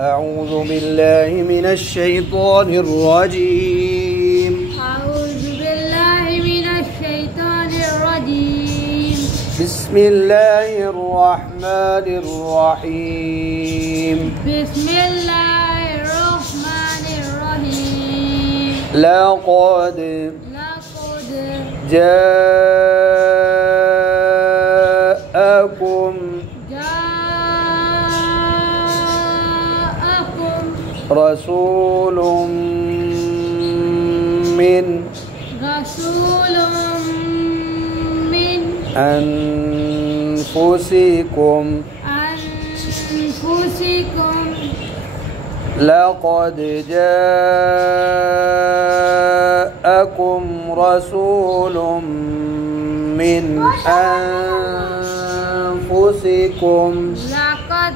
أعوذ بالله من الشيطان الرجيم. أعوذ بالله من الشيطان الرجيم. بسم الله الرحمن الرحيم. بسم الله الرحمن الرحيم. لقد جاءكم رسول من أنفسكم لقد جاءكم رسول من أنفسكم لقد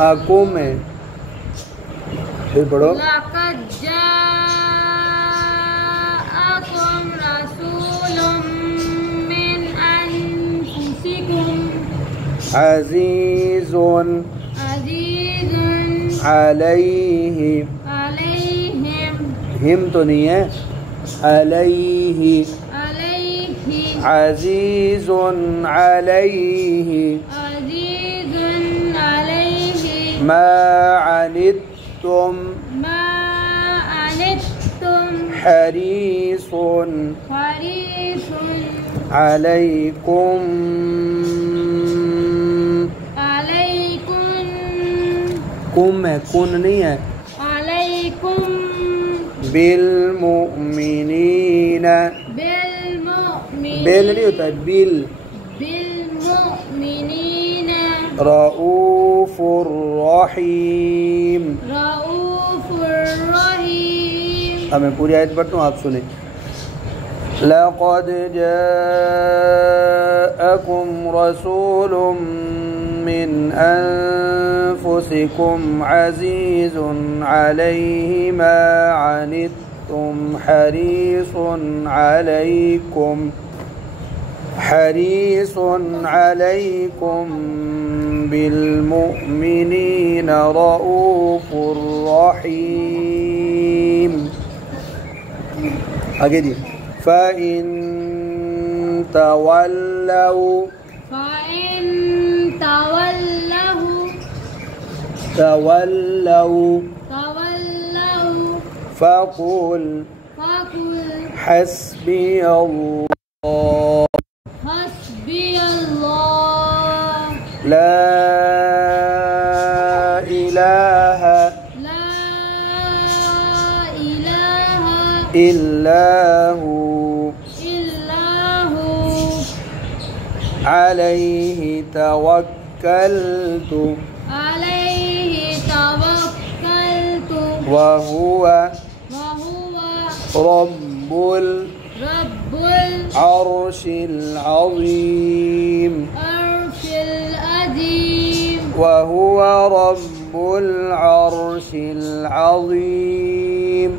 आकुम है फिर पढ़ो लक़द जाअकुम रसूलुम मिन अनफुसिकुम अज़ीज़ुन अलैहि हिम तो नहीं है अलैहि अज़ीज़ुन अलैहि ما عنتم حريص عليكم كن नहीं है بالمؤمنين बिल नहीं होता है بالمؤمنين रऊफ़ुर रहीम। अब मैं पूरी आयत पढ़ता हूँ, आप सुने। लक़द जाअकुम रसूलुम मिन अनफुसिकुम अज़ीज़ुन अलैहि मा अनित्तुम حريص عليكم بالمؤمنين رؤوف رحيم। आगे जी فإن تولوا فقل حسبي الله لا إله إلا هو عليه توكلت وهو رب العرش العظيم وهو رب العرش العظيم